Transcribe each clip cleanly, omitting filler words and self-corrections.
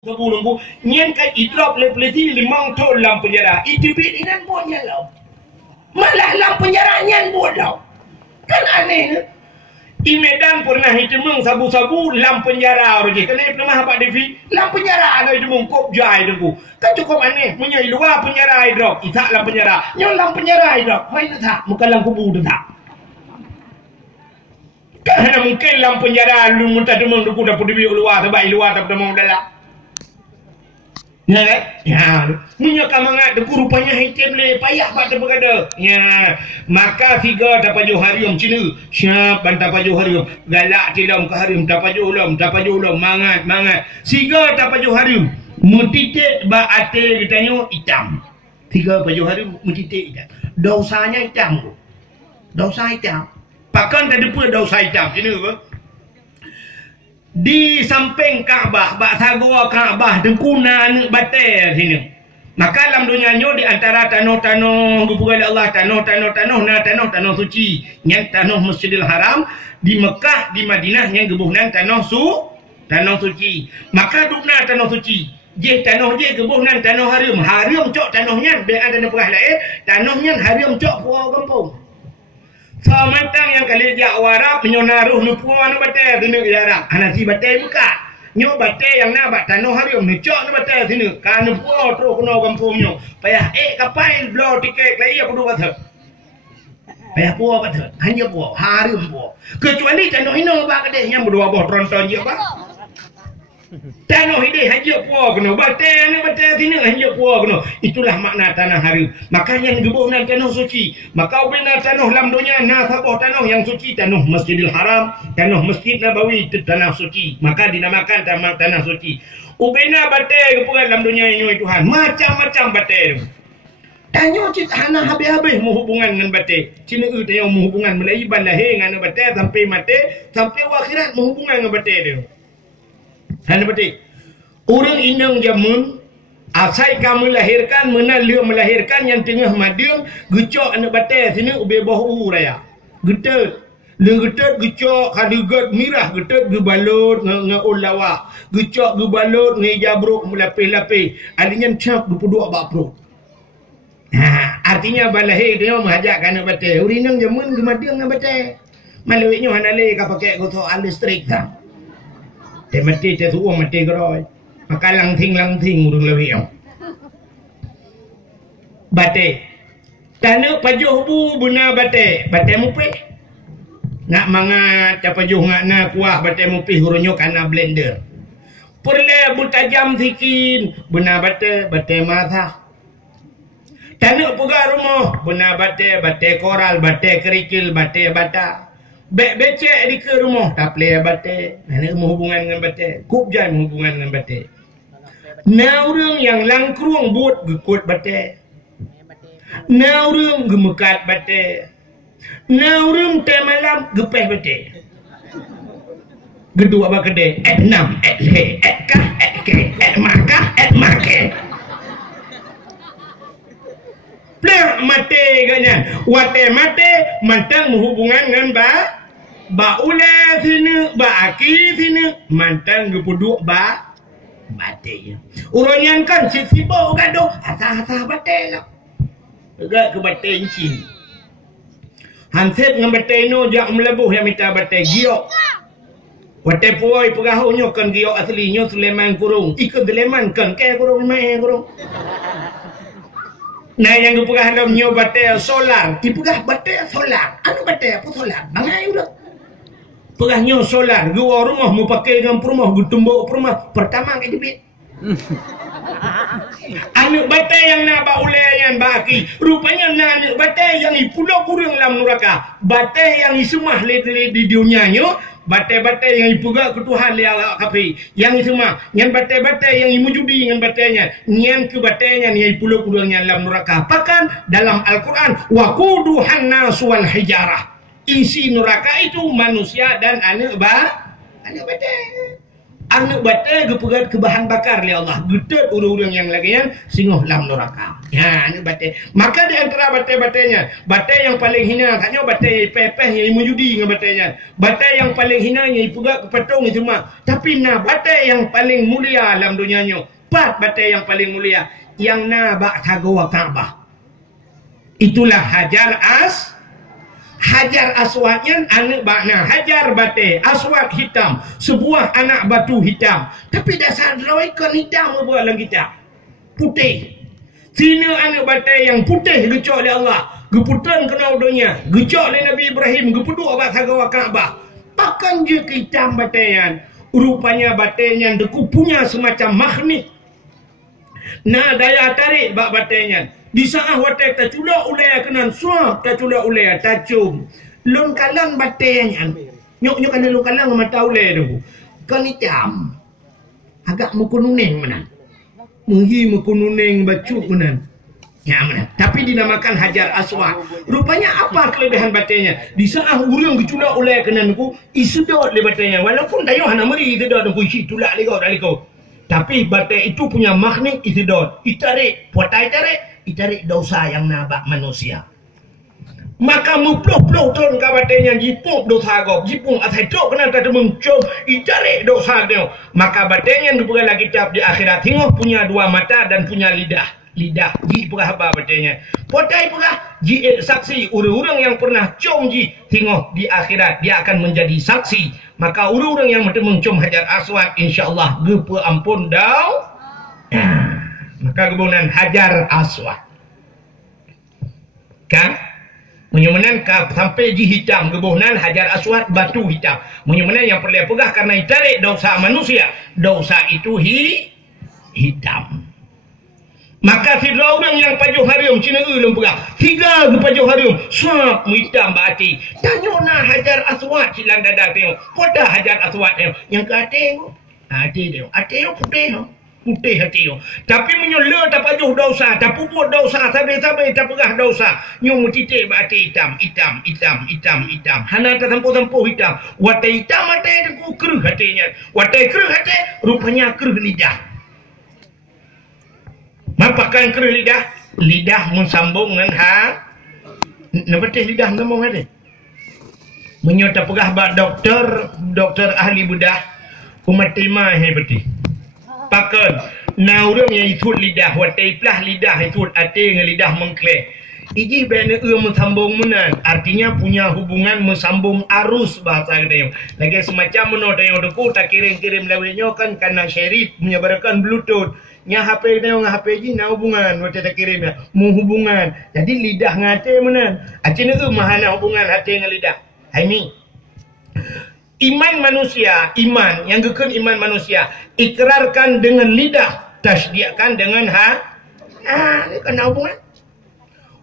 Lembu nyen kan idrop lepeleti limang tahun dalam penjara. Itu bidinan buatnya lah. Malah dalam penjara nyen buat lah. Kan aneh. Di Medan pernah itu meng sabu-sabu dalam penjara orang je. Kena pernah apa Devi? Dalam penjara ada itu mengkop jai debu. Kan cukup aneh. Punya luar penjara idrop. Itak dalam penjara. Nyon dalam penjara idrop. Hai tak. Muka dalam kubu tu tak. Kan mungkin dalam penjara lu muntah demang debu dapat Devi luar sebab luar dapat demang dalam. Ya kan? Ya. Punya kamangat deku rupanya hitam le payah pak terberada. Ya. Maka tiga dapat jo harium Cina. Syap bantah pajo harium. Galak tilam ke harium dapat jo ulam, dapat jo ulam mangat. Tiga dapat jo harium. Mutitik ba ate ditanya hitam. Tiga pajo harium mutitik hitam. Dosanya hitam tu. Dosa hitam. Pakan tak ada pun dosa hitam Cina apa? Di samping Kaabah, bak sagwa Kaabah dengkuna anak batai sini. Maka dalam dunia nyo di antara tanah-tanah berpulang Allah, tanah suci, yang tanah Masjidil Haram di Mekah, di Madinah yang gebuhnan tanah suci. Maka dukna tanah suci. Je tanah je gebuhnan tanah harum. Harum cok tanahnya be ada perah lain, tanahnya harum cok puau kampung. Samantang yang kali dia warap menyonaruh nupuan batai sini jarang. Anasi batai buka. Nyo batai yang nak tanah harium necok na batai sini. Kan nupuan terus kena kampung nyo. Payah kapai blow tiket lagi apa tu kata. Payah puan kata. Hanya puan harium puan. Kecuali tanah ini ba kedai yang berdua boh tronton je apa. Tanah ini hanya puan kena. Batai ni batai sini hanya puan kena. Itulah makna tanah harum. Makanya gebuhnan tanah suci. Maka ubina tanah dalam dunia na sabah tanah yang suci, tanah Masjidil Haram, tanah Masjid Nabawi itu tanah suci. Maka dinamakan tanah suci. Ubina batai gebuhnan dalam dunia ini Tuhan. Macam-macam batai tu. Tanya cita hana habis-habis menghubungan dengan batai. Cina tanya menghubungan mulai iban lahir dengan batai sampai mati, sampai akhirat menghubungan dengan batai tu. Hana batai. Orang inang jamun asai kamu melahirkan mana dia melahirkan yang tengah mading gecok anak batai sini ube bahu raya. Getet. Le getet gecok kadigat mirah getet gebalut ngulawa. Gecok gebalut ngejabruk melapis-lapis. Alinya cap 22 bak perut. Artinya balahir dia menghajak anak batai. Orang inang jamun gemading anak batai. Malawiknya hanale ka pakai gosok listrik tak. Dia mati dia suruh mati geroi. Maka langting urung lebih yang. Batai. Tanah pajuh bu buna batai. Batai mupih. Nak mangat pajuh ngak na kuah batai mupih hurunyo kana blender. Perle bu tajam sikin. Buna batai masa. Tanah pegang rumah. Buna batai koral, batai kerikil, batai bata. Becek di ke rumah. Tak boleh batai. Mana hubungan dengan batai. Kubjan hubungan dengan batai. Na orang yang langkrung buat gekut batai. Na orang gemekat batai. Na orang teh malam gepeh batai. Gedua apa kedai? Enam, le, kah, ke, makah, make. Plek mate ganyan. Wate mate mantang hubungan dengan ba ula sini, ba aki sini, mantang gepuduk batai. Uronyan kan si sibuk gaduh asah-asah batai lah. Agak ke batai encin. Hansip dengan batai no jak melebuh yang minta batai giok. Batai puai pegahunya kan giok aslinya Sulaiman kurung. Ikut Sulaiman kan ke kurung main kurung. Nah yang kepegah dalamnya batai solar. Dipegah batai solar. Anu batai apa solar? Bangai udah. Pegahnya solar. Gua rumah mau pakai dengan perumah. Gua tumbuk perumah. Pertama ke jepit. Anak batai yang nak baulai yang baki. Rupanya anak batai yang pulau kurang dalam neraka. Batai yang semua di dunianya. Batai-batai yang ipugak ke Tuhan lihat kafi. Yang semua. Yang batai-batai yang imujudi dengan batainya. Yang ke batainya yang pulau kurangnya dalam neraka. Bahkan dalam Al-Quran. Waquduhan nasu wal hijarah. Isi neraka itu manusia dan anak batai. Anak batai ke bahan bakar oleh Allah. Getut urang-urang yang lagian singoh lam neraka. Ya, anak batai. Maka di antara batai-batainya, batai yang paling hina katnya batai pepeh yang mujudi dengan batainya. Batai yang paling hina yang pegak kepatung itu mah. Tapi nah batai yang paling mulia dalam dunianya. 4 batai yang paling mulia yang nabak tagawa Kaabah. Itulah Hajar Aswadnya anak bakna. Hajar batai, aswad hitam, sebuah anak batu hitam. Tapi dasar roikon hitam buat dalam kitab. Putih. Sini anak batai yang putih gecok oleh Allah. Geputan kena dunia. Gecok oleh Nabi Ibrahim. Gepuduk abad sagawa Kaabah. Takkan je hitam bataian. Rupanya batainya deku punya semacam magnet. Nah daya tarik bak batainya. Di saat watai tak culak ulai kenan suap tak culak ulai tak cum. Lun kalang batainya. Nyok ada lun kalang mata ulai tu. Kan hitam. Agak mukununing mana. Muhi mukununing bacuk mana. Ya mana. Tapi dinamakan Hajar Aswad. Rupanya apa kelebihan batainya? Di saat urang diculak ulai kenan ku isedot le batainya. Walaupun dayuh hana meri sedot ku isi tulak le kau dari kau. Tapi batai itu punya magnet isedot. Itarik, puatai tarik, itarik dosa yang nabak manusia. Maka muploh-ploh ton ka batainya jipung dosa kau. Jipung atai tok kena tak muncul itarik dosa dia. Maka batainya dibuka lagi kitab di akhirat tengok punya 2 mata dan punya lidah. Lidah ji pegah apa batainya. Potai pegah ji saksi orang-orang yang pernah com ji tengok di akhirat dia akan menjadi saksi. Maka orang-orang yang mencom Hajar Aswad insya-Allah gepe ampun dau. Maka kebunan Hajar Aswad. Kan? Menyumenan sampai ji hitam kebunan Hajar Aswad batu hitam. Menyumenan yang perlu pegah karena ditarik dosa manusia. Dosa itu hitam. Maka 3 orang yang pajuh harium Cina ulum pegah 3 ke pajuh harium suap hitam berarti tanya nak Hajar Aswad silang dada tengok pada Hajar Aswad tengok yang ke hati tengok hati putih hati tengok tapi menyula tak pajuh dosa tak puput dosa sabai-sabai tak pegah dosa nyung titik berarti hitam hana tak tempuh-tempuh hitam watai hitam watai aku keruh hatinya watai keruh hati rupanya keruh lidah. Mapakan keruh lidah mensambung dengan nepetih lidah ngomong ada. Menyota pegah bak doktor ahli bedah umat timah he beti. Pakan na urang yang itut lidah watai plah lidah itut ate dengan lidah mengklek. Iji bena mensambung menan artinya punya hubungan mensambung arus bahasa kita. Lagi semacam menota yang deku tak kirim-kirim lewatnya kan karena syarif menyebarkan bluetooth. Nya HP dia dengan HP ji nak hubungan waktu tak kirim ya mu hubungan jadi lidah ngate menan acin tu mahana hubungan hati dengan lidah ini iman manusia yang gekun iman manusia ikrarkan dengan lidah tasdiqkan dengan ini kena hubungan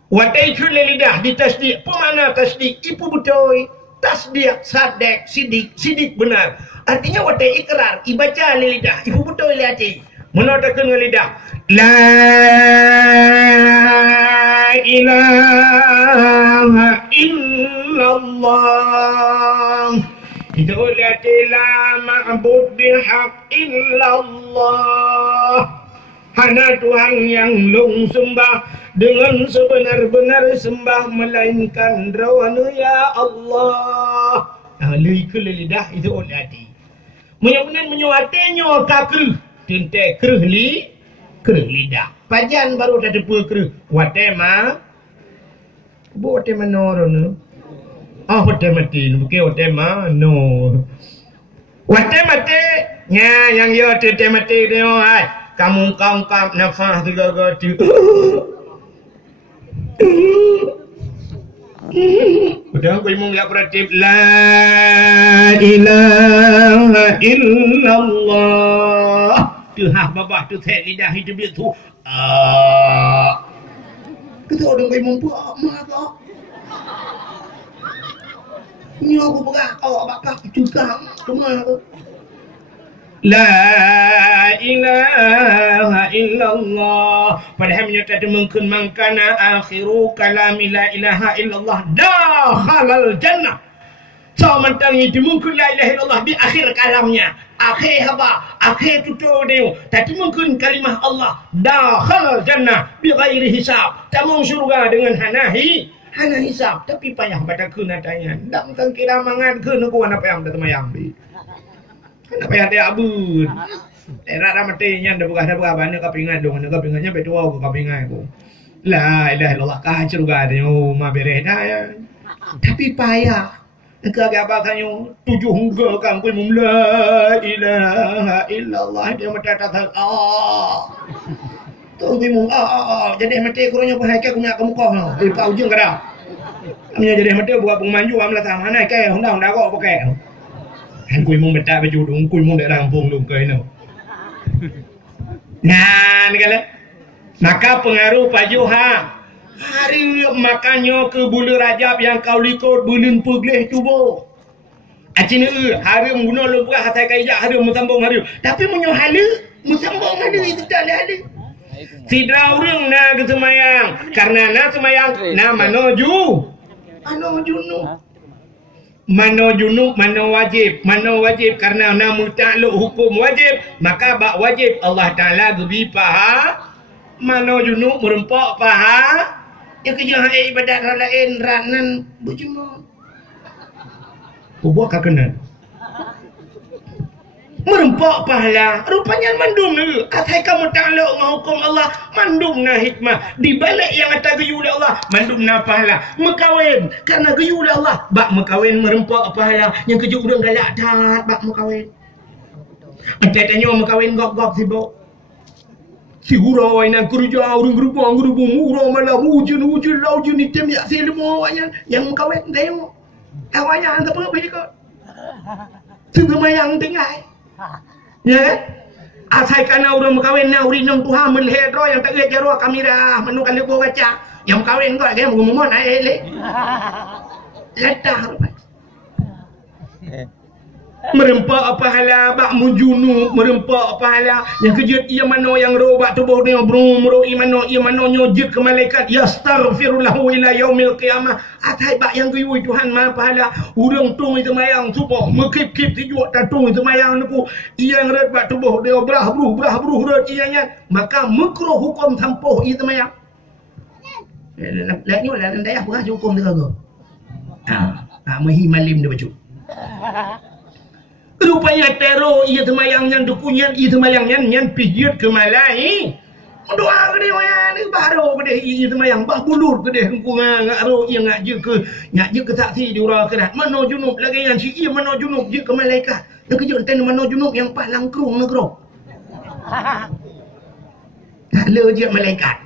watai kul lidah ditasdiq apa makna tasdiq ipu betul tasdiq sadek sidik benar artinya watai ikrar ibaca lidah ipu betul hati menotakkan dengan lidah la ilaha illallah itu la ma'bud bihaq illallah hana Tuhan yang lung sembah dengan sebenar-benar sembah melainkan rawana ya Allah. Liku lidah itu oleh hati menyebutkan menyuatinya kakru tintai keruh lidah. Pajan baru dah depa keruh. Watema. Bu watema no rono. Watema ti, bukan watema no. Watema ti, nya yang yo watema ti dia ai. Kamu kau nafas tiga tu. Udah kau imong ya pratif la ilaha illallah. Tu babah tu set lidah itu dia tu. Kita orang kau imong buat apa? Ni aku berak awak bakar juga rumah tu. La ilaha illallah. Padahal menyatakan mungkin mangkana akhiru kalami la ilaha illallah dakhalal jannah. So mentang itu mungkin la ilaha illallah di akhir kalamnya. Akhir apa? Akhir tutur dia. Tapi mungkin kalimah Allah dakhal jannah bi ghairi hisab. Tamu syurga dengan hana hisab. Tapi payah pada kena tanya. Dak tang kira mangan ke nak kuan apa yang dah temayang di. Kan apa yang dia abun. Era ramate nya dah buka banyak kapingan dong. Nak kapingannya betua ko kapingan ko. La ilaha illallah ka syurga dia ma bereh dah ya. Tapi payah. Kagak kanyo 7 hingga kan ku la ilaha illallah dia mata tak tu bimu jadi mati kurangnya bahaya ku nak ke muka pa ujung kada amnya jadi mati buat pengmanju am la tam hanai ke honda kok pakai han ku mung beta baju dong ku mung dak rampung dong ke no nah ni kala maka pengaruh pajuha hari makanya ke bulan Rajab yang kau likut bulan pegleh tubuh. Acina hari guna lupa hatai kaijak hari musambung hari. Tapi menyo hala musambung hari itu tak ada. Sidra urang na ke semayang. Karena na semayang na manoju. Mano junub, mano wajib. Mano wajib karena na mutakluk hukum wajib. Maka bak wajib Allah Ta'ala gebi paha. Mano junub merempak paha. Yang kerja ibadat lain ranan berjemaah. Buat kakenan. Merempak pahala. Rupanya mandum ni. Atai kamu takluk dengan hukum Allah. Mandum na hikmah. Di balik yang atas geyu oleh Allah. Mandum na pahala. Mekawin. Karena geyu oleh Allah. Bak mekawin merempak pahala. Yang kerja udang galak dat. Bak mekawin. Tanya mekawin gok-gok sibuk. Si hurau yang kerja orang gerubang hurau malam hujan laut ni tem ya selemo yang mengkawin tengok awaknya anda apa begitu semua yang tinggal ya asai kana orang mengkawin na uri nang Tuhan melihat roh yang tak jaro kamera menu kali gua kaca yang mengkawin kau dia ngomong naik letah merempak pahala bak mujunu merempak pahala yang kejut ia mano yang robat tubuh dia bro ia mano nyojit ke malaikat yastaghfirullahu ila yaumil qiyamah atai bak yang guyui Tuhan ma pahala urang tung itu mayang supo mekip-kip tijuk tatung itu mayang niku ia ngeret bak tubuh dia brah bruh ret ianya maka makruh hukum tampuh itu mayang laknyo lah daya berah hukum dia ke malim dia baju rupanya teror ia temayang yang dukunyan ia temayang yang pijit ke malai doa ke dia ni baru ke dia ia temayang bah bulut ke dia hengku ngak ro ia ngak je ke saksi di urang kerat mano junub lagi yang si ia mano junub je ke malaikat yang kejut ten mano junub yang palang krung negro le je malaikat.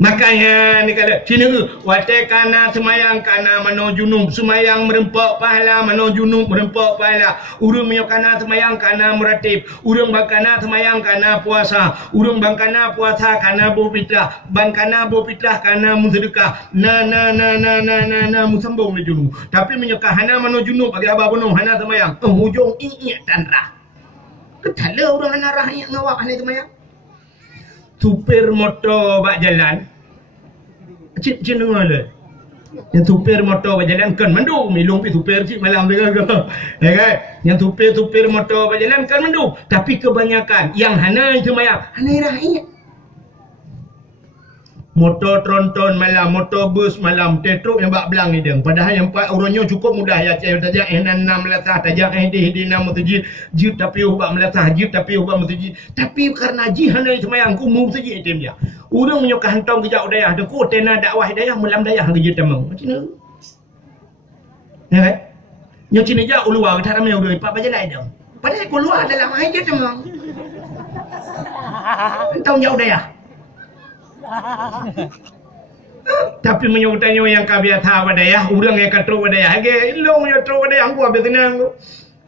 Makanya ni kata sini wate kana semayang kana mano junub semayang merempak pahala mano junub merempak pahala urang menyo kana semayang kana meratib urang bangkana semayang kana puasa urang bangkana puasa kana berfitrah bangkana berfitrah kana bersedekah na musambung ni junub tapi menyo kana mano junub bagi abah bunuh hana semayang hujung iiak tanrah ketala urang hana rah iiak ngawak hana semayang supir motor bak jalan cik dengar le yang supir motor bak jalan kan mandu milung pi supir cik malam dia ke ya kan yang supir motor bak jalan kan mandu tapi kebanyakan yang hana itu mayang hana rakyat motor tronton malam motor bus malam tetruk yang bak belang ni deng padahal yang orangnya cukup mudah ya cik tajak enam melatah tajak di nama tuji jut tapi ubak melatah jut tapi ubak tuji tapi karena ji hana itu mayang ku mu tuji item dia urang menyo kantong kejak dayah de ku tena dakwah dayah melam dayah ke temang macam ni ya kan yang cina ja ulua ke ramai urang pak bajalai dah padahal ku luar dalam ai je temang kantong jauh dayah tapi menyutanyo yang kabiatha wadayah urang yang katro wadayah ge ilong yo tro wadayah ku habis tenang ku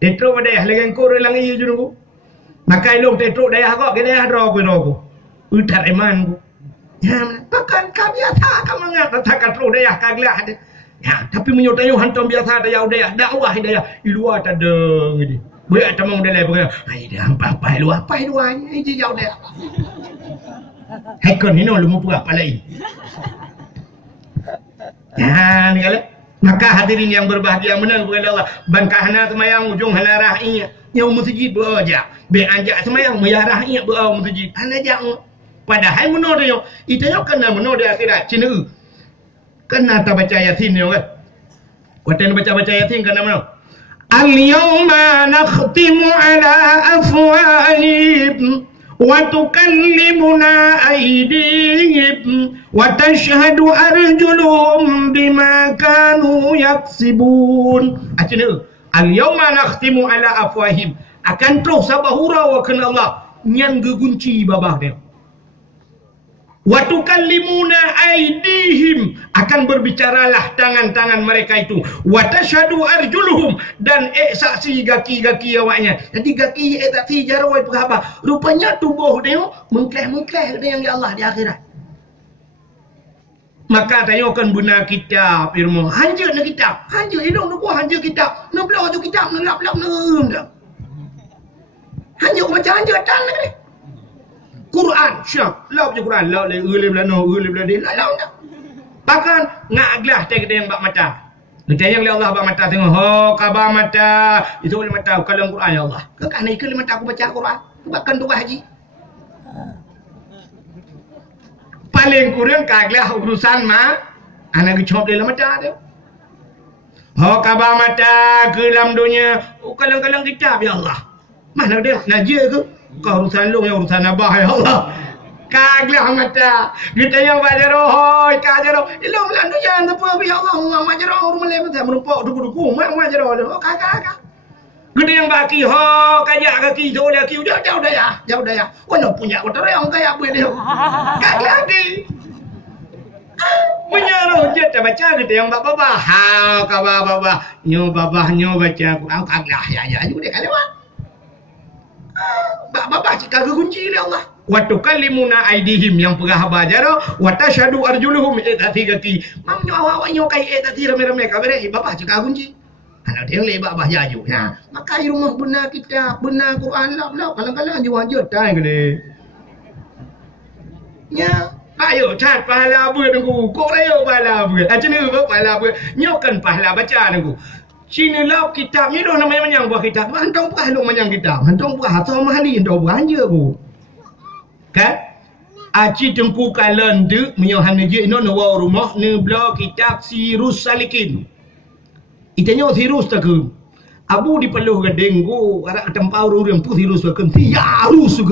tetro wadayah lagi ko relang ieu juru maka ilong tetro dayah kok ge dayah ro ku utar iman ku ya pakan kabiatha kamangat ta katro dayah kaglah ya tapi menyutanyo hantam biasa dayah dakwah dayah ilua tade ngidi beak tamang dalai begitu ai dah apa luar ni jauh dayah hai kon ni no lu mu apa lain ya ni kala Maka hadirin yang berbahagia benar kepada Allah. Bangkahna semayang ujung hana rahiyah. Yang masjid berajak. Be anjak semayang muyah rahiyah masjid. Hana jak. Padahal menurut dia, itu yang kena menurut dia akhirat. Cina. Kena tak baca Yasin dia kan. Kuatan baca Yasin kena mana? Al-yawma nakhtimu ala afwahihim wa tukallimuna aydihim wa tashhadu arjuluhum bima kanu yaksibun. Cina. Al-yawma nakhtimu ala afwahihim. Akan terus sabahura wa kena Allah nyan gegunci babah dia. Wa tukallimuna aydihim, akan berbicaralah tangan-tangan mereka itu. Wa tashhadu arjuluhum, dan saksi gaki-gaki awaknya. Jadi gaki saksi jarawai perhaba. Rupanya tubuh dia mengkleh-mengkleh dengan Allah di akhirat. Maka tanyakan benar kitab ilmu. Hanjur nak kitab. Hanjur hidung nak buah hanjur kitab. Nak belah tu kitab nak lap dah. Hanjur macam hanjur tan ni. Quran syah lau je Quran lau le belano beladi lau dah bahkan ngaglah tak ada yang bak mata kita yang Allah bak mata tengok ho kabar mata itu boleh mata kalau Quran ya Allah ke kan ikut mata aku baca Quran bahkan tu haji paling kurang kaglah urusan mah anak kecop dalam mata dia ho kabar mata ke dalam dunia kalau kitab ya Allah mana dia najis ke kau urusan lu yang urusan abah ya Allah. Kaglah mata. Kita yang baca roh, kaja roh. Ilmu landu jangan apa ya Allah. Ngam baca roh rumah lepas saya menumpuk duku-duku. Mak baca roh. Kagak. Kita yang baki ho kajak kaki jauh dah kiu jauh dah ya. Mana punya motor yang kaya apa dia. Kagak lagi. Menyaruh je tak baca kita yang baba. Ha kabar baba. Nyo baca Quran kaglah ya juga dia lewat. Bapa cakap kunci oleh Allah. Wa tukallimuna aydihim yang pegah bajaro wa tashhadu arjuluhum tati kaki. Mamnyo awak-awaknyo kai tati rame-rame kabare bapa cakap kunci. Anak dia le bapa jaju. Nah, maka di rumah benar kitab, benar Quran lah. Kadang-kadang jauh-jauh tai kele. Ya, ayo cat pahala ber nunggu. Kok ayo pahala ber. Acene ber pahala ber. Nyokan pahala baca nunggu. Sini lau kitab ni dah namanya menyang buah kitab. Hantong buah lu menyang kitab. Hantong buah atau mahali hantong buah anja bu. Kan? Aci tengku kalan de menyohan je no nawa rumah ne bla kitab Sirus Salikin. Itanya Sirus tak ke. Abu di peluh gedeng go arak tempau urang pu Sirus ke tiarus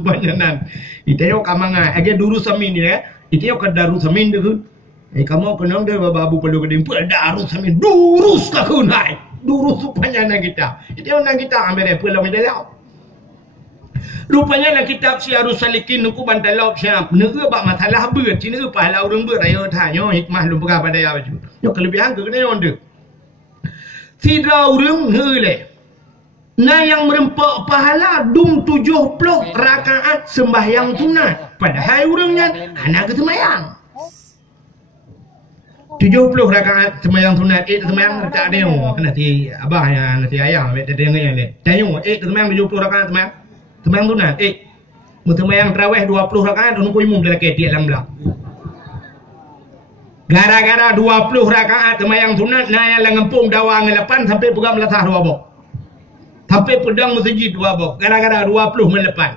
banyanan. Itanya kamanga age duru samin ya. Itanya kadaru samin de ke. Kamu kenang dia baba abu perlu keding pun darus samin durus ka kunai durus supaya nak kita itu orang kita ambil pula medalau rupanya nak kitab Sirus Salikin nuku bantalau siap nega bak masalah ber cina pahala urang ber raya tanya hikmah lu berapa pada ya baju yo kelebihan ke kena onde sidra urang hele na yang merempak pahala dum 70 rakaat sembahyang sunat padahal urangnya anak kesemayang 70 rakaat sembahyang sunat, sembahyang tak ada yang nanti abah yang nanti ayah tak ada yang le. Tanya sembahyang 70 rakaat sembahyang sunat. Sembahyang tarawih 20 rakaat nunggu imam dalam ketiak dalam belah. Gara-gara 20 rakaat sembahyang sunat na yang ngempung dawa ngelepan sampai pegang melatah 2 bok. Sampai pedang masjid 2 bok. Gara-gara 20 melepan.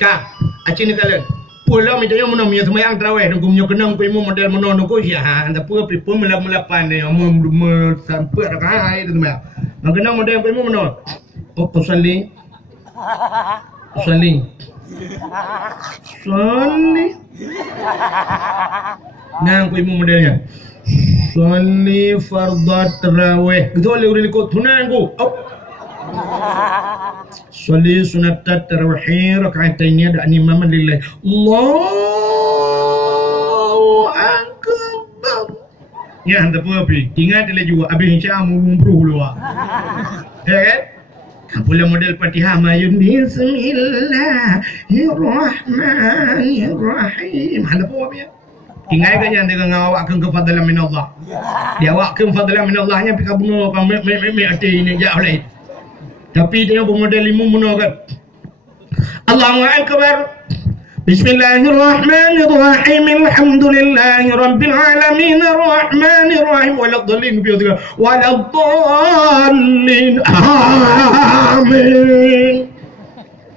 Kak, acini kalian. Pulau itu yang mana sembahyang tarawih nunggu menyo kenang pe model mono nunggu ya anda pu pe melapan ni sampai rakaat itu sembahyang. Nang kenang model pe mono. Salli. Nang pe modelnya. Salli fardhat tarawih. Gitu oleh urang ko tunangku. Salli sunat tarawih rakaatain ada imam lillah. Allahu akbar. Ya anda pergi. Ingat dia juga habis insya-Allah mumpruh luar. Ya kan? Pula model Fatihah mayun bismillahirrahmanirrahim. Anda pergi. Tinggal kan yang dengan awak ke fadlan min Allah. Dia awak ke fadlan min Allahnya pika bunga me ati ini jauh lain. Tapi dia bermodel 5 menurut Allahu Akbar Bismillahirrahmanirrahim. Alhamdulillahirabbil alamin arrahmanir rahim waladdallin waladdallin. Amin.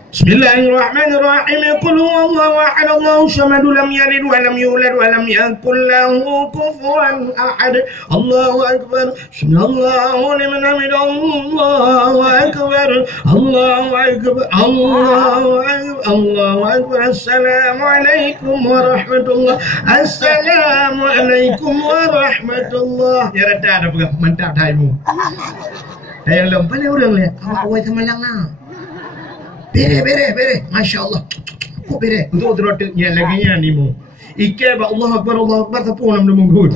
Bismillahirrahmanirrahim. Qul huwallahu ahad, Allahu samad, lam yalid wa lam yulad wa lam yakul lahu kufuwan ahad. Allahu akbar. Sallallahu liman hamidah. Allahu akbar. Allahu akbar. Allahu akbar. Allahu akbar. Assalamualaikum warahmatullahi. Assalamualaikum warahmatullahi. Ya rada dah pegang mantap taimu. Saya belum pandai orang ni. Awak semalang lah. Bere. Masya Allah. Kok bere? Untuk terotnya lagi ni mu. Ike ba Allah Akbar tapu nam munggut.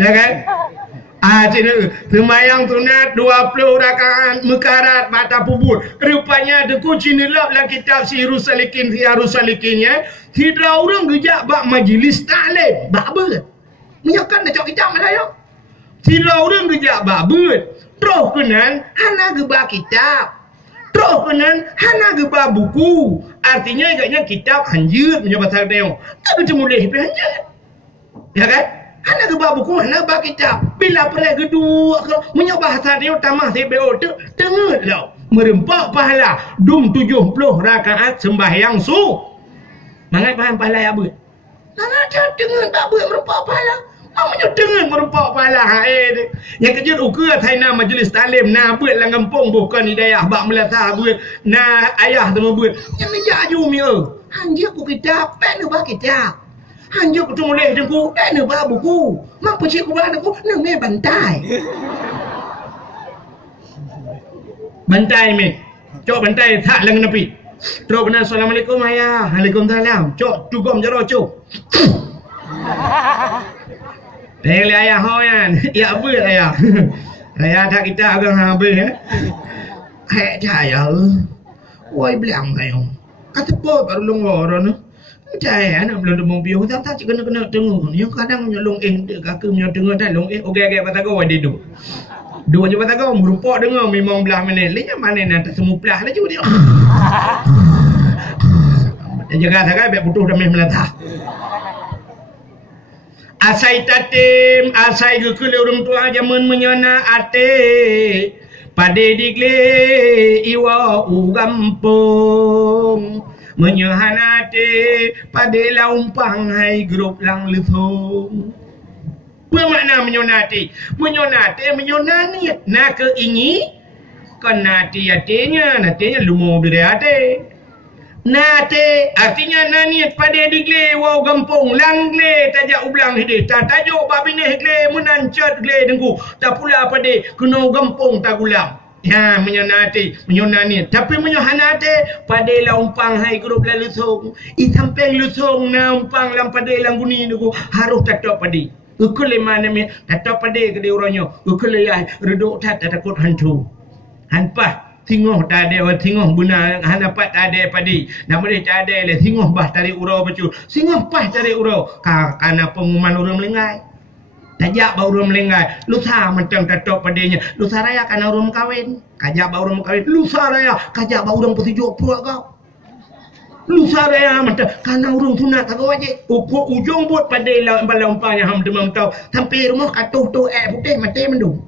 Ya kan? Cina semayang sunat 20 rakaat mekarat mata pubur. Rupanya deku Cina lah kitab Sirus Salikin ya. Tidak orang gejak bak majlis taklim. Bak apa? Menyakan dah cak kitab Melayu. Tidak orang gejak bak ber. Terus kenan hana gebah kitab. Terus kenan hana gebah buku. Artinya agaknya kitab hanjut punya pasal tengok. Tak macam boleh pergi hanjut. Ya kan? Hana gebah buku, hana gebah kitab. Bila pergi kedua punya bahasa tengok tamah CBO dengar lah. Merempak pahala dum 70 rakaat sembahyang su. Mangat faham pahala apa? Nang ada dengar tak buat merempak pahala. Amanya dengan merempak pahala yang kejut ukur Taina majlis taklim na buat lang kampung bukan hidayah bak melata buat na ayah temu buat yang nejak aju mia hanja ku kitab pen ba kitab hanja ku tulis dengku pen ba buku mampu cik ku ba dengku nang me bantai me cok bantai tak lang nepi terus benar assalamualaikum ayah waalaikumsalam cok tugom jaro cok Tengok ayah hoyan. Ya apa ayah? Ayah tak kita agang habis ya. Ayah jaya. Woi bilang ayo. Kata apa baru longor tu. Jaya nak belum demung biu tak kena tengok. Yang kadang nyolong dia kakak punya tengok dah long okey patago dia duduk. Dua je patago merupok dengar memang belah mana. Lenyap mana nak semua belah lagi dia. Jaga sangat biar putus dah melata. Asai tatim, asai gekele orang tua zaman menyana ate. Pade digle iwa ugampung. Menyahan ate, pade laumpang hai grup lang lefung. Apa makna menyonati? Menyonati, menyonani. Nak ke ingi, kan nati atenya lumo beri ate. Nate artinya naniat pada digle wow gampung langle tajak ublang hide tajuk babine gle menancat gle dengku tak pula pada kena gampung tak gulam ya menyonati menyonani tapi menyohanate pada laumpang hai grup lalu song I samping lusong na umpang lam pada langguni dengku harus tatok pada ukul mana me tatok pada ke dia orangnya ukul ya reduk takut hantu hanpah Tengok tak ada, tengok guna hana pat tak ada padi. Nama dia tak ada le tengok bah tarik urau becu. Tengok pas tarik urau. Karena pengumuman orang melenggai. Tajak bau orang melenggai. Lusa macam tatok padinya. Lusa raya karena orang kawin. Kajak bau orang kawin. Lusa raya kajak bau orang pertujuh puak kau. Lusa raya macam karena orang sunat tak kau aje. Ukur ujung buat padai umpanya ham demam tahu. Sampai rumah katuh tu putih mati mendung.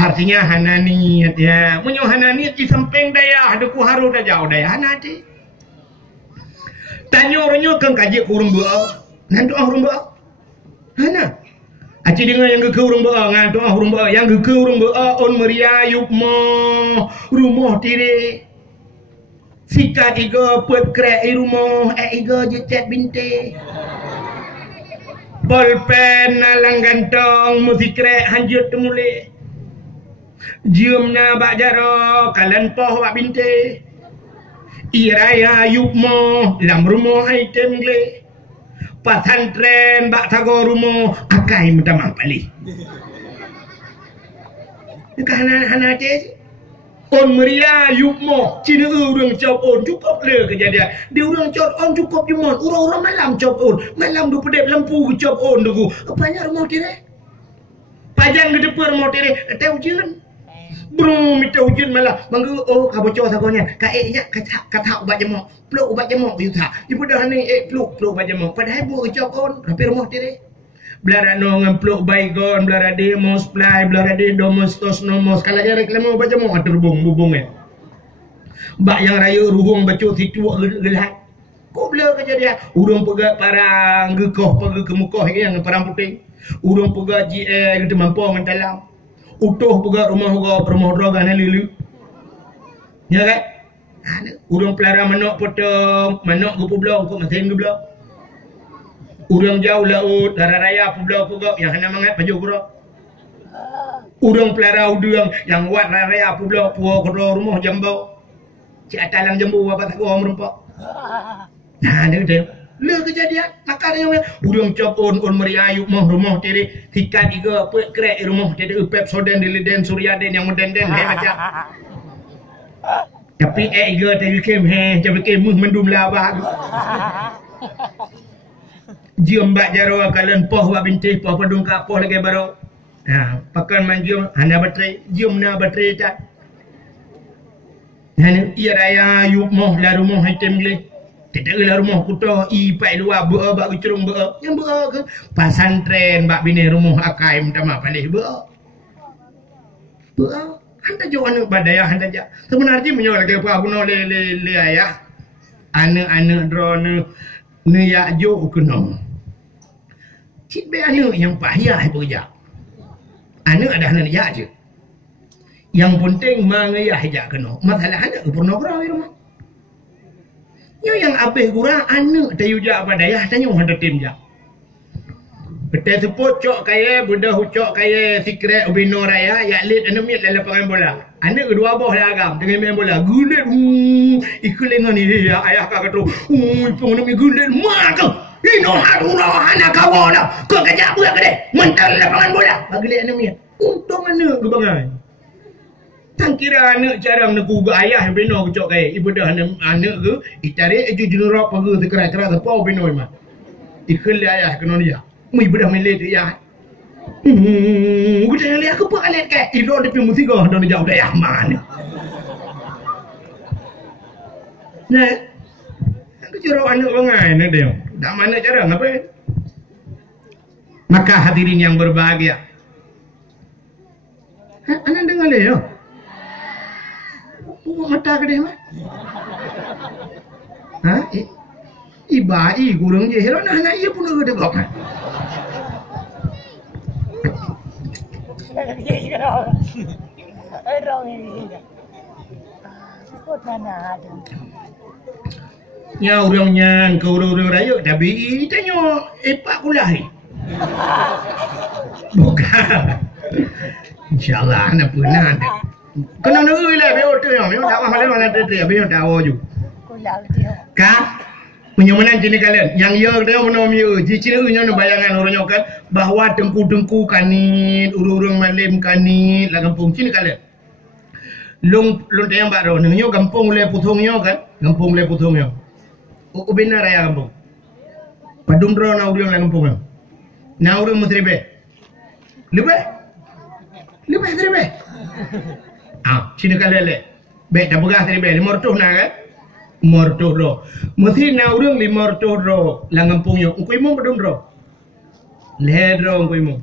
Artinya hananiat ya. Munyo hananiat di samping daya deku haru dah jauh daya hanati. Tanyo ronyo kang kaji kurung bua. Ngan doa urung bua. Hana. Aci dengar yang ke urung bua ngan doa urung bua yang ke urung bua on meria yukmo rumah tire. Sikat iga put krek I rumah iga jetet binte. Bolpen nalang gantong musik krek hanjut temule. Jium na bak jaro kalan poh bak binte iraya yukmo lam rumah item gle pasantren bak tago rumah akai mentamang pali kanan hanate on meria yukmo cina urang cop on cukup le kejadian dia urang cop on cukup jumon urang malam cop on malam du pedep lampu cop on dugu banyak rumah tire pajang ke depan rumah tire teu jeun Bro minta hujan malah. Mangga kau bocor sagonya. Kaeknya kata ubat jemuk. Peluk ubat jemuk you tak. Ibu dah ni peluk ubat jemuk. Padahal ibu ucap on tapi rumah tiri. Belara no ngempluk baikon, belara demos play, belara de domos tos nomos. Kalau dia reklame ubat jemuk terbung bubung Bak yang raya ruhung bacu situ gelat. Kau bila kejadian urang pegat parang gekoh pergi ke mukoh yang parang putih. Urang pegat GL kita mampu mentalam. Utuh pegat rumah rogan lilu. Ya kan? Urang pelara manok potong, manok ke publok kau mesin ke blok. Urang jauh laut, darah raya publok pegat yang hendak mangat baju kurang. Urang pelara udang yang wat raya publok puak rumah jambau. Cik atalang jambu apa tak kau merempak. Nah, dia le kejadian makanya urang copon on meriayu mah rumah tiri tikat iga pek krek rumah tiri upep soden diliden suryaden yang meden-den macam. Tapi iga tadi kem jadi kem mendum labah. Jiom bak jaro kalen poh wa bintih poh padung ka poh lagi baru. Nah, pakan manjum hana baterai, jiom na baterai tak. Nah, ia raya yuk moh la rumah item le. Tidak lah rumah kuto ipai luar bak ucurung yang ke pasantren bak bini rumah akai minta maaf pandai hanta jo anu badaya hanta ja sebenarnya menyoal ke apa kuno le ayah ane drone ne ya jo kuno cik be anu yang payah bekerja ane ada ane ya je yang penting mangaya hajak kena masalah ane pornografi rumah yo yang apeh kurang anak tayu jak badaya tanya handa tim jak betul sepot cok kaya budak cok kaya secret ubino raya ya lit anu mit dalam lapangan bola anak kedua boh agam dengan main bola gulet ikulengan ni ya ayah kak tu pun nama gulet mak ino haruna anak kawan kau kerja buat gede mental lapangan bola bagi lit anu mit untung anak kebangai tang kira anak jarang nak kuga ayah beno kecok kaya ibu dah anak ke itare eju junurok pagi tekera-kera tepo beno mah ikhl ayah kena dia mu ibu dah mele tu ya udah lihat ke pak alet ke ilo depi musika dah jauh dah ayah mana nah aku jero anak bangai nak dia dak mana jarang apa maka hadirin yang berbahagia anak dengar le yo mata ke dia mah ha ibai kurang je hero nah ia pun ada gok nya urangnya ke urang raya tapi tanya pak kulah ni bukan insyaallah anak pernah kena nunggu lah biar tu yang biar tak mahal mana tu biar tak awak ka penyomanan jenis kalian yang ya dia menom ya ciri nya bayangan orangnya kan bahawa dengku kanit urung malim kanit lah kampung sini kalian lung yang baru nyo kampung le putungnya kan kampung le putungnya ubina raya kampung padung ro na urang la kampung na urang musribe lebe seribe sini kalian baik dah pegah tadi baik 500 nak kan 500 ro mesti na urang 500 ro la ngampung yo ko imong padung ro ledro ko imong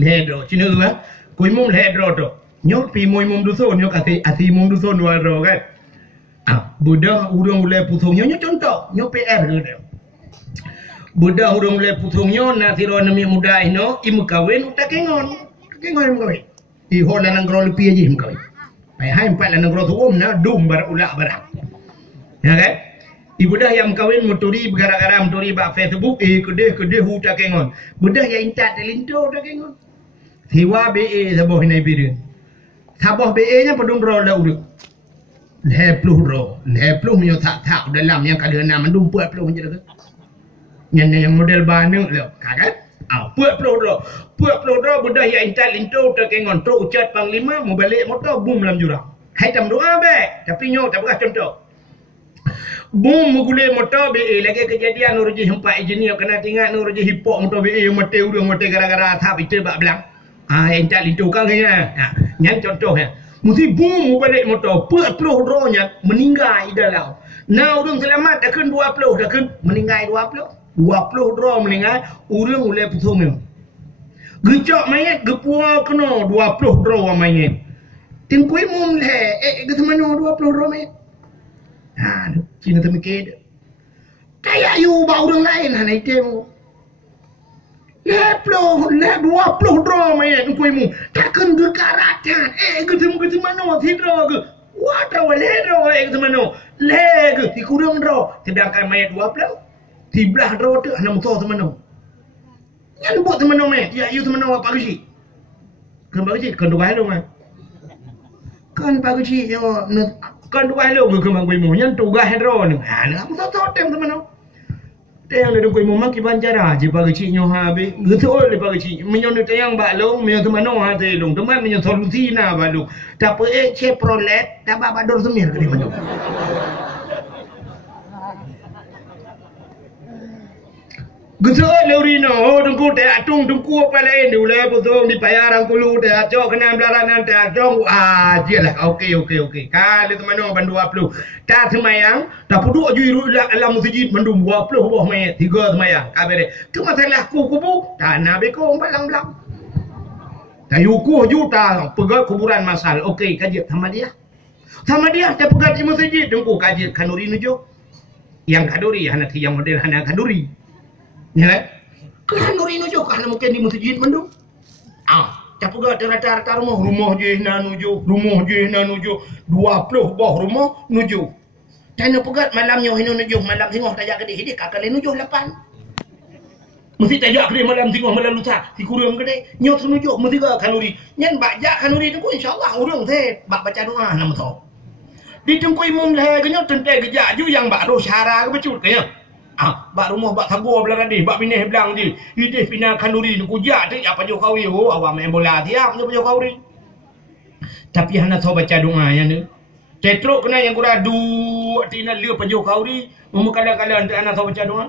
ledro sini ba ko imong ledro to nyo pi mo imong dusun nyo kasi asi imong dusun wa ro kan budak urang ule putung nyo contoh nyo PR ke budak urang ule putung nyo na siro nami muda ino imu kawin utak kengon imu kawin i hola nang gro lepi aja imu kawin pai hai empat la negro tu na dum bar ulak barang ya kan ibu dah yang kawin muturi gara-gara muturi ba Facebook kedeh hu tak kengon budah yang intat lindo tak kengon siwa be saboh nai biru saboh be nya padung ro la uruk lepluh mio tak dalam yang kadena mandum puat pluh je tu yang model banu lo kagat puat pluh ro budah yang intat lindo tak kengon tu ucat panglima mau balik motor bum dalam jurang hai tam doa be tapi nyo tak bekas contoh bum mugule motor be lagi kejadian uruji hempat engineer kena tinggal uruji hipok motor be mate urang mate gara-gara athap itu bak belang yang intat lindo kan kena Yang contohnya, mesti boom balik motor, 40 rohnya meninggal dalam. Nah, orang selamat dah kan 20, dah kan meninggal 20 roh meninggal, orang boleh putusnya. Gecok mayat, gepuah kena 20 roh mayat. Tingkui mum leh, ke mana 20 roh mayat? Ha, Cina termikir. Kayak you bawa orang lain, hana item. Leploh, 20 roh mayat tingkui mum. Takkan gegaratan, ke mana tidro ke? Wah, tahu lero, ke mana? Leg, dikurang roh. Sedangkan mayat 20, 13 roh tu, hana musuh mana? Yang buat mana mayat? Ya, you mana apa kecil? Kan apa kecil? Kan 2 hari mah. Kan apa kecil? Yo, kan 2 hari ke kemang kui mu. Yang 3 hari ni. Ha, nak musuh tem mana? Tayang ada kui mu mak kiban cara je pagi cik nyoh habis. Betul le pagi cik. Menyon tayang bak long, menyon teman noh ha te long. Teman menyon solusi na balu. Tapi Chevrolet tak bak bador semir ke mana. Betul le urino, tungku te atung tungku apa lain dulu betul di bayaran kulu te acok kena belaran te acok jelah okey. Kali teman noh ban 20. Tak semayang, tak puduk ju alam masjid mandum 20 buah mayat, 3 semayang. Kabere. Tu masalah kubu, tak nabi ko belang-belang. Tayuku juta pegang kuburan masal. Okey, kaji sama dia. Sama dia tak pegang di masjid tungku kaji kanuri nuju. Yang kaduri hana yang model hana kaduri. Ya kan? Kanuri nuju kan mungkin di masjid mandum. Tak pegang rata-rata rumah je nuju, 20 buah rumah nuju. Tanah pegat malamnya hino nuju, malam tengok tajak gede dia kakak nuju 8. Mesti tajak gede malam tengok malam lusa, si kurang gede nyok nuju mesti ke kanuri. Nyan bajak kanuri tu insya-Allah urang teh bak baca doa nama tau. Di tengkui mum leh kenyok tentai gejak ju yang bak ro syara ke becut kaya. Bak rumah bak tagor belah tadi, bak bineh belang di. Ideh pina kanuri tu kujak tu apa jo kawi awak main bola tiap jo kawi. Tapi hana tahu baca doa yang ni. Tetruk kena yang kuradu tina liu pajo kauri, memukala-kala untuk anak tahu baca doa.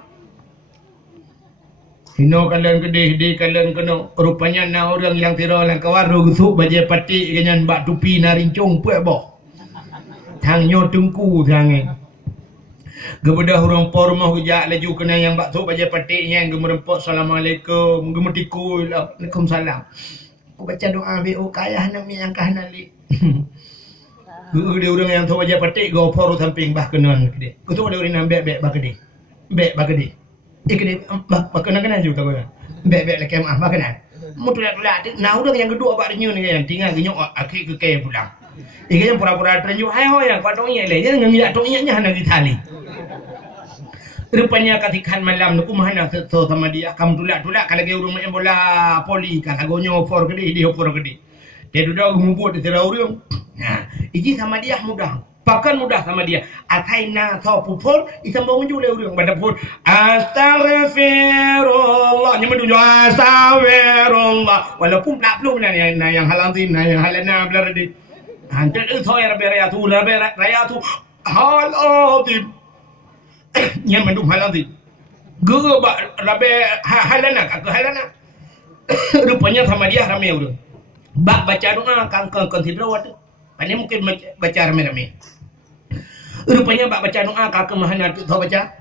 Hino kalian gede kalian kena rupanya na orang yang tira lang kawaru gusuk baje pati kenyan bak tupi na rincung puak boh. Thang nyo tungku thang Kepada orang por rumah hujak laju kena yang bak tu baje pati yang gemerempok assalamualaikum, gemetikul, waalaikumsalam. Aku baca doa BO kaya nak yang kahana li. Dia orang yang tahu baca pati go por samping bah kenan gede. Ku tu ada orang nak bek bah gede. Bek bah gede. Gede bah kena juga kau. Bek lek mah bah kena. Mutulat nah orang yang kedua bak renyu ni yang tinggal genyok akhir ke kaya pulang. Yang pura-pura renyu hai ho yang patong ye le yang ngiak tong nya hana di tali. Rupanya katikan malam nuku mahana so sama dia kam tulak kalau ke urang main bola poli kan agonyo for gede dia for gede. Dia duduk ngumpul di tera urang. Nah, iji sama dia mudah. Pakan mudah sama dia. Ataina tho pupol isambung ju le urang pada pun astaghfirullah nya menunjuk astaghfirullah walaupun tak belum yang halang tin yang halana belar di. Hantar tho ya rabbi rayatu halatim yang mendung halati. Gege bak rabe halana ke halana. Rupanya sama dia rame udah. Bak baca doa kan tidro waktu. Ini mungkin baca rame-rame. Rupanya bak baca doa ka kemahana tu tahu baca.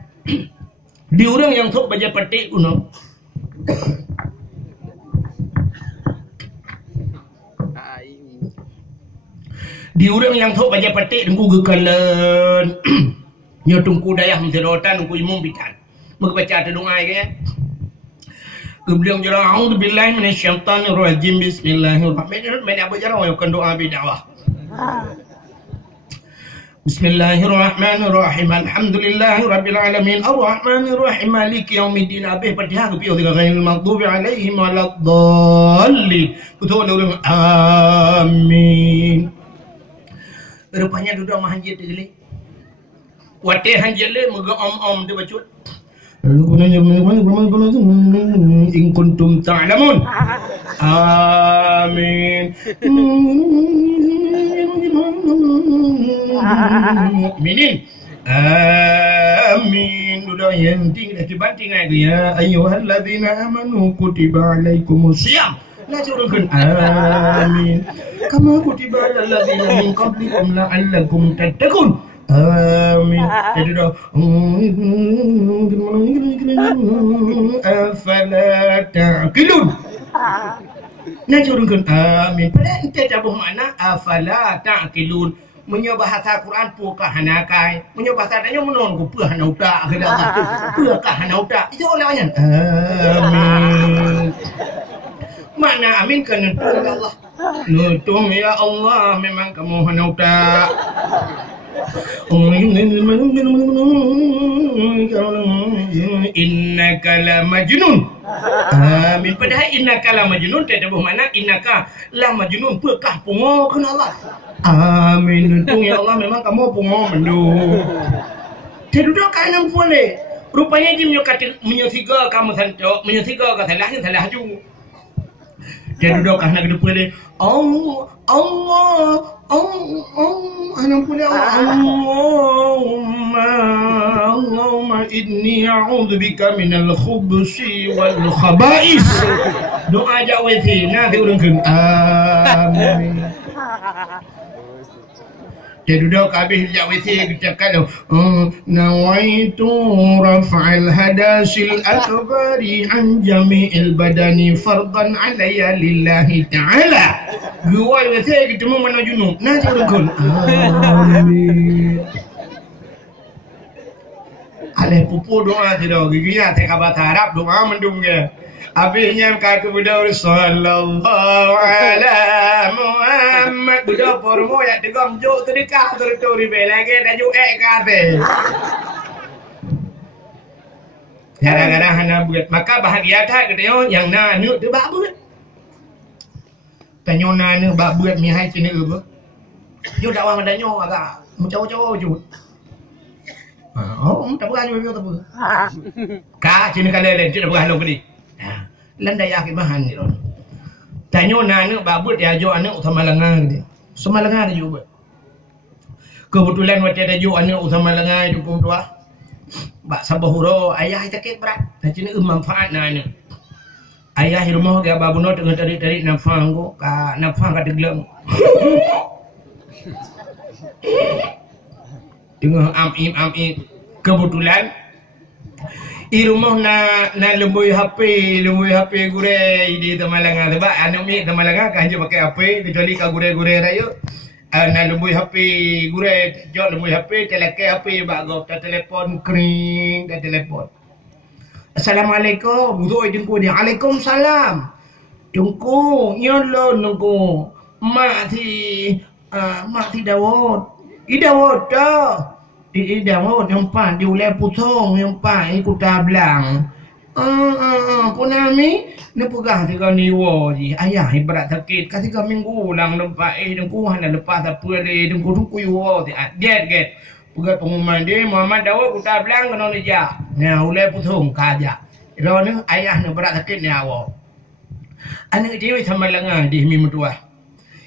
Di orang yang tu baca petik kuno. Di orang yang tu baca petik tunggu gekalan. Nyo tungku dayah menterotan tungku imum bitan. Membaca doa ya. Kemudian jara a'udzubillahi minasyaitonir rajim bismillahirrahmanirrahim. Mana apa cara yang doa bidakwah. Bismillahirrahmanirrahim. Alhamdulillahirabbil alamin. Arrahmanirrahim. Maliki yaumiddin. Abih Fatihah ke piyo ghairil maghdubi alaihim waladdallin. Betul orang amin. Rupanya duduk mahajid tadi. Watih hanjele muga om tu bacut. In kuntum ta'lamun. Amin. Mukminin. Amin. Sudah yang tinggi dah dibanting lagi ya. Ayyuhalladzina amanu kutiba alaikumus syiyam. La turunkan. Amin. Kama kutiba alal ladzina min qablikum la'allakum tattaqun. Amin. Jadi dah. Afala ta'qilun. Nak turunkan. Amin. Pada ente tabuh makna afala ta'qilun. Menyo bahasa Quran pukah hanakai. Menyo bahasa tanya menon ku puh hana utak ke dah. Puh kah hana utak. Itu olehnya. Amin. Makna amin kan nutung ya Allah. Nutung ya Allah memang kamu hana utak. Innaka la majnun. Amin. Padahal innaka la majnun tak ada bermakna innaka la majnun pekah pungo kena Allah. Amin. Nutung ya Allah memang kamu pungo mendu. Teruduk kanan boleh. Rupanya dia menyetiga kamu santok, menyetiga kata salah salah juga. Teruduk kanan ke depan dia. Allah anak pula Allahumma inni a'udzubika minal khubusi wal khaba'is. Doa jawati nanti urungkeun amin. Teruduk habis jawati kita nawaitu raf'al hadasil akbari an jami'il badani fardan alayya lillahi ta'ala. Gua wati kita mau mana junub nanti urungkeun amin. Aleh pupu doa tidak giginya teka bahasa Arab doa mendung ke. Habisnya kata budak sallallahu ala Muhammad budak pormo ya tegam juk tu dekat tu ribe lagi dah juk kate. Kadang-kadang hana buat maka bahagia tak kita yang nanu tu bak buat. Tanyo nanu bak buat mi hai sini apa. Yo dakwah madanyo agak mucaw-caw juk. Tak berani juga tak apa. Kak sini kali lain tidak berani lagi. Landai akhir bahan ni. Tanya anak babut dia ajuk anak utama lengan dia. Semua lengan dia juga. Kebetulan waktu dia ajuk anak utama lengan dia pun tua. Bak sabah huro ayah sakit berat. Tak cina manfaat anak. Ayah di rumah dia babuno tengah tarik-tarik nafang ko. Ka nafang ka teglang. Tengah am-im kebetulan di rumah na lembui HP gure di Tamalangan sebab anak mi Tamalangan kan je pakai HP kecuali ka gure raya na lembui HP gure jod lembui HP telekai HP bak go telefon kering ke telefon. Assalamualaikum butuh jengku dia. Waalaikumsalam. Jengku nyolo nunggu mak ti Dawud. Dawud dah. Dawud nampak di ulai putong nampak ikut tablang. Punami ni pegah 3 niwa je. Ayah ibarat sakit kasih 3 minggu lang nampak dengku hana lepas apa le dengku dengku yo get. Pegat pengumuman dia Muhammad Dawud ku tablang kena leja. Nah ulai putong kaja. Ro ni ayah ni berat sakit ni awak. Anak dia sama lengan di mi mertua.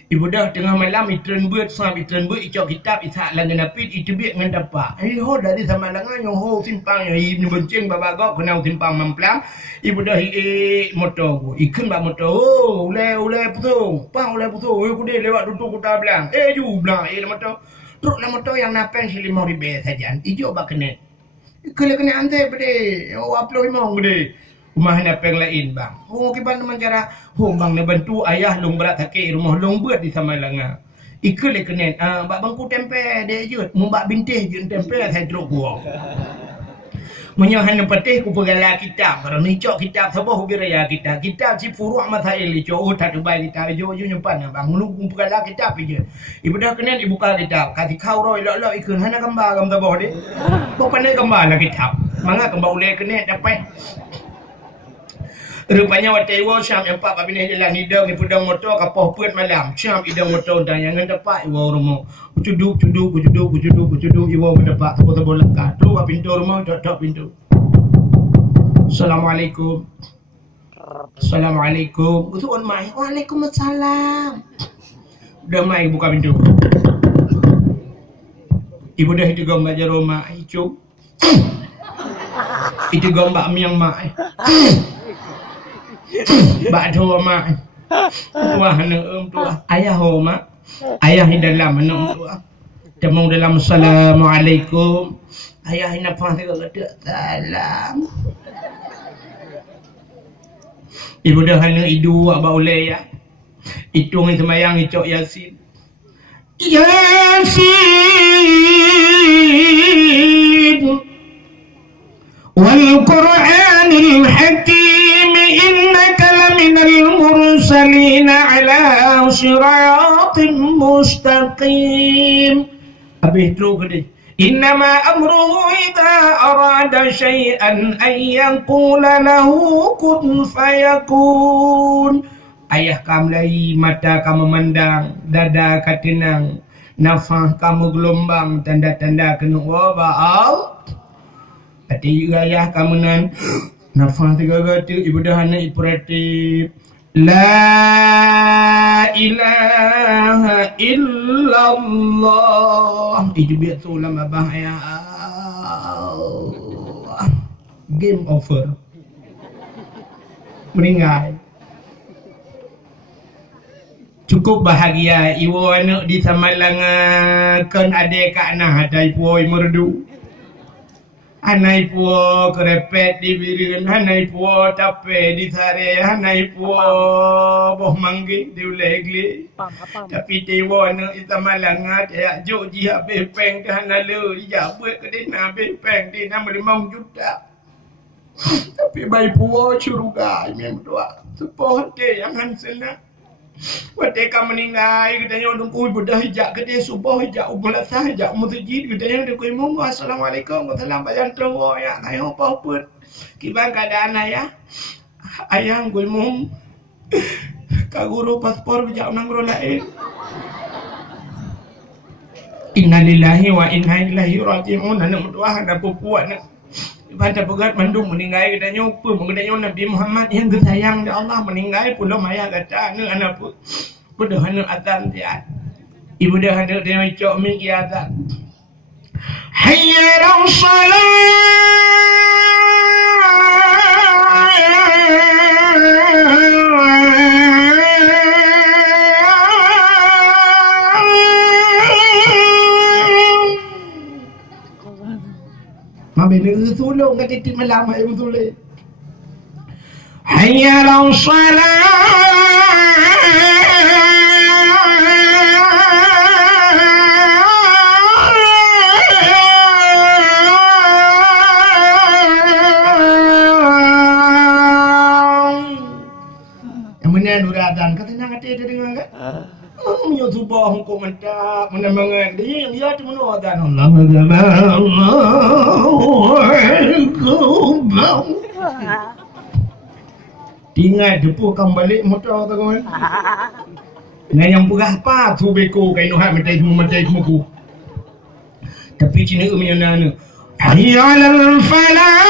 Ibu dah tengah malam itren buat icok kitab isak langan apit itubik ngan dapak. Ho dari sama langan yo ho simpang yo ni benceng babagok kena simpang mamplang. Ibu dah motor ku. Ikun bak motor. Ule putung. Pang ule putung. Ku dia lewat duduk ku tablang. Ju blang motor. Truk la motor yang napen 5,000 saja. Ijo bak kena. Kele kena ante bede. Upload imong bede. Rumah napeng lain bang. Kiban teman cara bang nak bantu ayah long berat sakit rumah long buat di Samalangan. Ikut le kenen. Bak bangku tempe dia je. Mumbak bintih je tempe saya teruk gua. Menyohan patih ku pegala kitab. Kalau ni cok kitab sabah ubi raya kitab. Kitab si furuh masail cok tak terbaik kitab jo nyimpan bang. Lu ku pegala kitab je. Ibu dah kenen ibu buka kitab. Kasi kau roi lok ikut hana gambar gam sabah dia. Bukan ni gambar lah kitab. Manga gambar ulai kenen dapat. Rupanya waktu itu Syam yang pak bini jalan hidung ni pedang motor kapal puat malam. Syam hidung motor dan yang dapat iwa rumah. Kucuduk iwa mendapat tebal lekat. Tu pintu rumah tok pintu. Assalamualaikum. Utuan mai. Waalaikumsalam. Dah mai buka pintu. Ibu dah itu gambar rumah itu. Itu gambar miang mai. Bak tu mak Tua hana tua. Ayah homa. Ayah di dalam anak tua. Temu dalam assalamualaikum. Ayah ini apa sih kata salam. Ibu dah hana idu abah oleh ya. Itu ni semayang icok Yasin. Yasin wal Qur'anil Hakim innaka laminal mursalin ala siratim mustaqim. Habis tu kata innama amruhu idza arada syai'an an yaqula lahu kun fayakun. Ayah kamu lagi, mata kamu memandang, dada katenang, nafas kamu gelombang, tanda-tanda kena wabal. Hati ayah kamu nan, nafas tiga kata, ibu dah anak imperatif. La ilaha illallah. Itu biar sulam abah ya Allah. Game over. Meninggal. Cukup bahagia ibu anak di samalangan adik kak nah hadai puai merdu. Hanai puo kerepet di birin, hanai puo tape di sare, hanai puo boh manggi di ulegli. Tapi dewa nak isamalangat ya jok jia bepeng ke hanalu, ya buat ke dina bepeng dina 5 juta. Tapi bayi puo curuga memang doa. Sepoh te jangan senang. Wateka meninggal katanya orang kuih budak hijak katanya subuh hijak ubulasah hijak masjid katanya dia kuih mung assalamualaikum warahmatullahi wabarakatuh ya kayo apa pun kibang keadaan ayah ayah kuih mung kaguru paspor hijak nang lain. Innalillahi wa inna ilaihi raji'un. Anak berdoa anak pupuan nak pada pegat mandung meninggal katanya apa mengenai Nabi Muhammad yang kesayang ya Allah meninggal pulau maya kata ni anak pun dah anak azan dia ibu dah ada dia cok mi azan hayya ala salat Mabini sulung kat titik malam ai betul le. Hayya 'alas salat. Yang mana nuratan katanya ngati dia dengar kan? Yo subah hukum mantap menemangan dia dia tu menuadan Allah tinggal depu kam balik motor tu kawan. Nah yang pegah apa tu beko kai noh mentai muku. Tapi cina menyana hayya 'alal falah.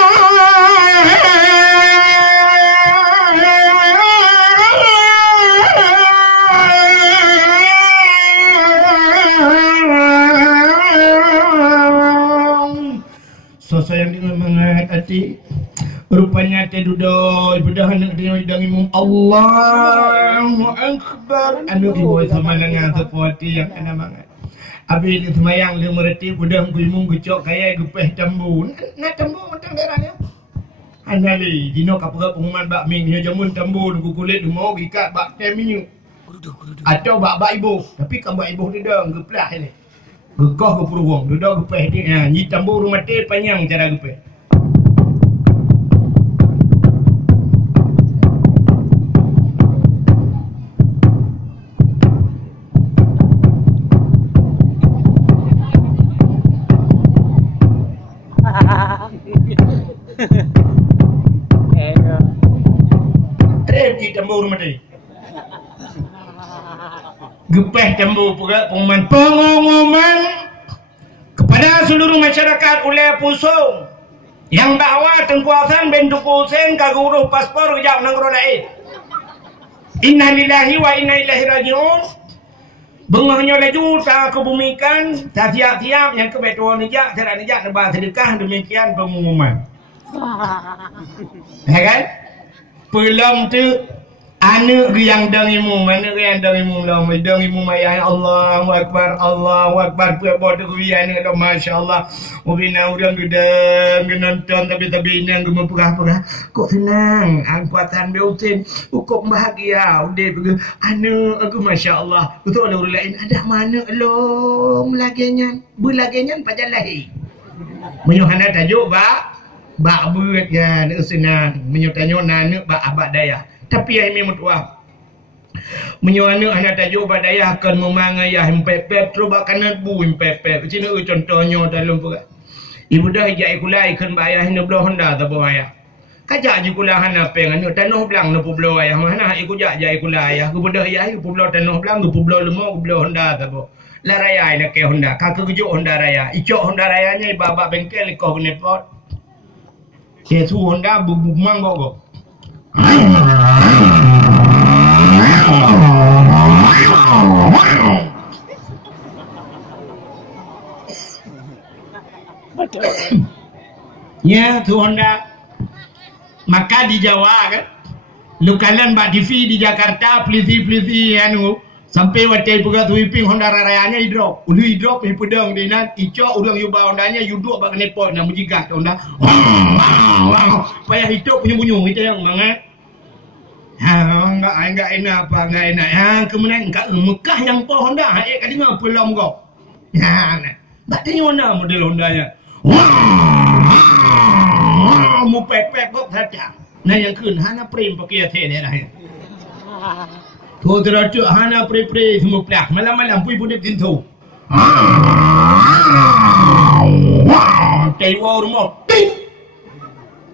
Sayang dengan mengat hati rupanya te duduk ibadah anak dia dengan Allahu Akbar anu ibu samalangan seperti yang kena mangat habis dia semayang dia mereti budak kuimung gecok kaya gepeh tambu nak tambu macam daerah ni andali dino kapura pengumuman bak ming dia jamun tambu ku kulit mau ikat bak teminya atau bak ibu tapi kan bak ibu dia dah geplah ni gegah ke peruang, duduk gepeh dia. Ni tambu rumah teh panjang cara gepeh. Trep di tambu rumah teh. Gepeh tambu pengumuman kepada seluruh masyarakat Ulai Pusong yang bahawa tengkuasan bentuk Hussein kaguru paspor kejap nanggro lain. Innalillahi wa inna ilaihi raji'un. Bengahnya laju tak kebumikan tak tiap-tiap yang kebetulan nijak serak nijak nebah sedekah demikian pengumuman. Ya kan? Pelam tu Anak yang dengimu, mana yang dengimu lah, dengimu mayah Allahu Akbar, Allahu Akbar, buat kuliah ni, masya Allah. Ubina orang gedeng, nonton tapi yang gemepurah-purah, kok senang, angkuatan beutin, kok bahagia, udah begitu. Anak aku masya Allah, betul orang lain ada mana long laginya, bulaginya pada lahir. Menyuhana tajuk bak buat ya, nak senang, menyutanya nak bak abad daya. Tapi yang memang tua menyuana anak tajuk badaya akan memangaya impepep terus bakanan bu impepep cina contohnya dalam pura ibu dah ijai kulai kan bayah ni belah honda tak bayah kajak je kulah hana peng anu tanah belang no pulau ayah mana iku jak jai kulai ayah ku bedah ayah ku pulau tanah belang ku pulau lemah ku pulau honda tak bo la raya nak ke honda ka kejuk honda raya icok honda rayanya ibaba bengkel ko nepot dia tu honda bu manggo go ya tu Honda maka di Jawa kan lu kalian mbak TV di Jakarta plisi anu sampai waktu puga tuiping Honda rayanya hidrop ulu hidrop pedang dinan icok urang yuba Hondanya yuduk bak nepot na mujigat Honda payah hidrop punya bunyung itu yang mangat enggak enak apa enggak enak kemudian enggak Mekah yang po Honda kat dengar pelom kau bak tengok mana model Hondanya mu pepek kok saja nah yang kun hana prem pakai the ni dah tu teracuk hana pre semua plak malam-malam pui pun tin tu tai war rumah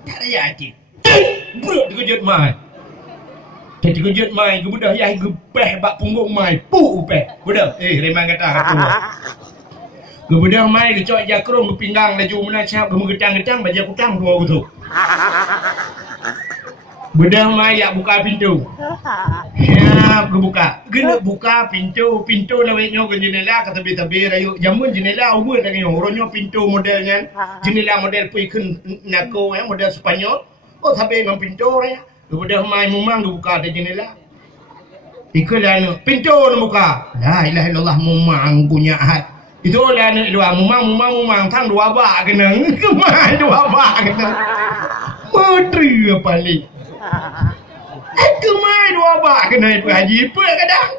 tak ada yakin buruk dikejut mai dikejut mai ke budak yai gepeh bak punggung mai pu upeh budak remang kata tu kemudian mai ke cok jakrum ke pinggang laju menacap ke getang-getang baca kutang dua tu. Bedah mai yak buka pintu. Siap ke buka. Kena buka pintu lawetnya ke jendela ke tebi-tebi rayu. Jamun jendela ubur lagi orangnya pintu modelnya. Jendela model puiken nako model Spanyol. Oh sampai dengan pintu ya. Kemudian mai memang buka ada jendela. Ikulah pintu buka. La ilaha illallah memang punya ahad. Itu lah ni dua mumang tang dua bak kena kemana dua bak kena menteri apa ni kemana dua bak kena ibu haji apa kadang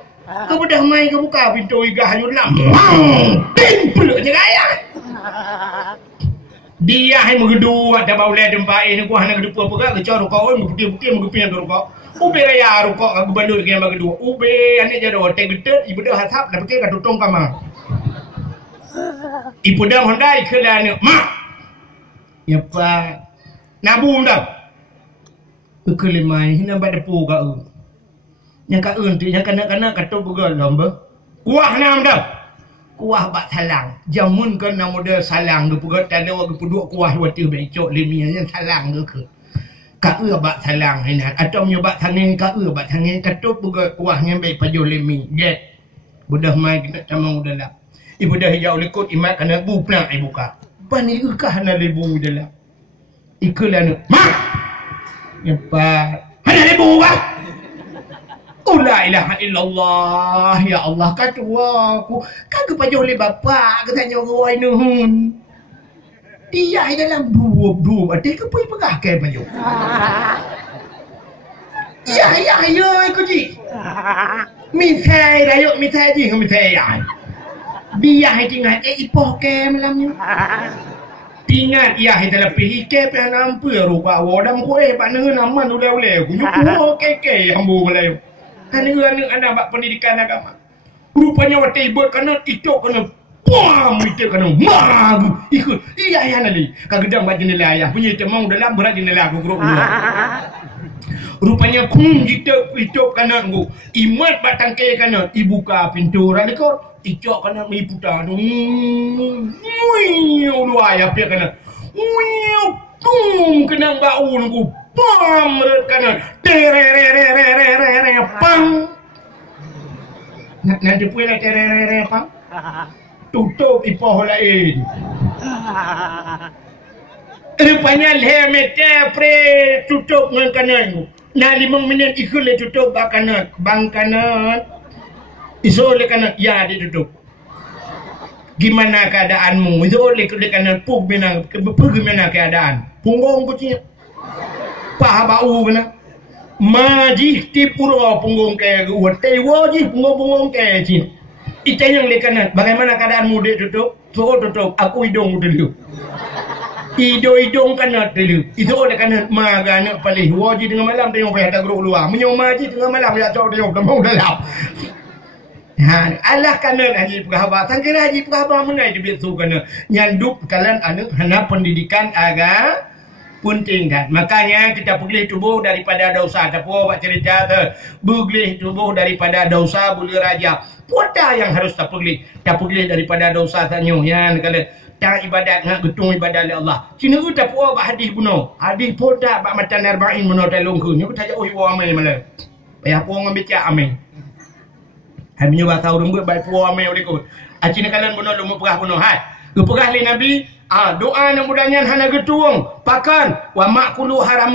kemudian main ke buka pintu igah hanyut lam peluk je gaya dia yang mengedu ada baulai dempak ini ku hanya kedepu apa ke kecor rokok bukti mengepian tu rokok ube raya rokok aku bandul ke yang kedua ube ane jadi otak betul ibu dah hatap dah pakai kat tutong kamar ibu dah Honda ikelah ni mak ya pak nabung dah kelimai hina bad depu ka yang ka tu yang kanak-kanak katok bugal lomba kuah nam dah kuah bak salang jamun kan model salang tu pugat ada wak puduk kuah wati becok limianya salang ke ka bak salang hina atau nyobak tangeng ka bak tangeng katok bugat kuahnya baik pajo limi get budah mai kita tamang udah ibu dah hijau lekut imat kena bu pula ibu ka pani ukah hana lebu dalam ikulah ni mak apa hana lebu ka la ilaha illallah ya Allah kata aku kagak pajoh le bapa katanya orang nuhun dia dalam dua ada ke pergi pegah ke pajoh ya aku ji mitai dayuk mitai ji mitai ya dia tinggal ipoh ke malamnya tinggal ia dalam pergi ke nampu rupa wadam kue pak nengen aman udah kunjuk keke ambu belayu kan anak bak pendidikan agama rupanya waktu ibut kena itu kena pam itu kena magu ikut iya nali kagedang bak jendela ayah punya temang dalam berat jendela aku grup rupanya itu kena aku imat batang ke kena ibuka pintu radikal icok kena miputa luar ya pia kena kena baul ku pam kena terererererere pam nanti punya tererere pam tutup ipoh lain rupanya lemete pre tutup dengan kena Nah 5 minit ikut le tutup kanat, bang kanat. Iso le kanat ya ditutup. Gimana keadaanmu? Iso le kanat pug bina gimana keadaan? Punggung kucing. Paha bau kena. Maji tipuro punggung ke wote woji punggung ke cin. Ita yang le kanat. Bagaimana keadaanmu dek tutup? So tutup. Aku hidung dulu. Hidung kanat dulu. Itu oleh kanat magana palih. Waji tengah malam tengok payah tak geruk luar. Menyomaji tengah malam ya cok tengok dah mau dalam. Allah kanat haji penghabar. Sangkira haji penghabar menai dia biasa kanat. Nyanduk kalian anak hana pendidikan agak penting kan. Makanya kita pilih tubuh daripada dosa. Tapi buat cerita tu. Pilih tubuh daripada dosa boleh raja. Puata yang harus tak pilih. Tak pilih daripada dosa tanya. Ya kalian. Tak ibadat nak getung ibadat oleh Allah. Cina ku tak puas bak hadis bunuh. Hadis pun tak bak matan arba'in bunuh tak longku. Ni ku tak jauh ibu amai malah. Payah puas ngambil cak amai. Hai menyuruh tahu rembut baik puas amai oleh ku. Cina kalian bunuh lu perah bunuh. Hai. Ku perah li Nabi. Doa nak mudahnya hana getung. Pakan. Wa ma'kulu haram.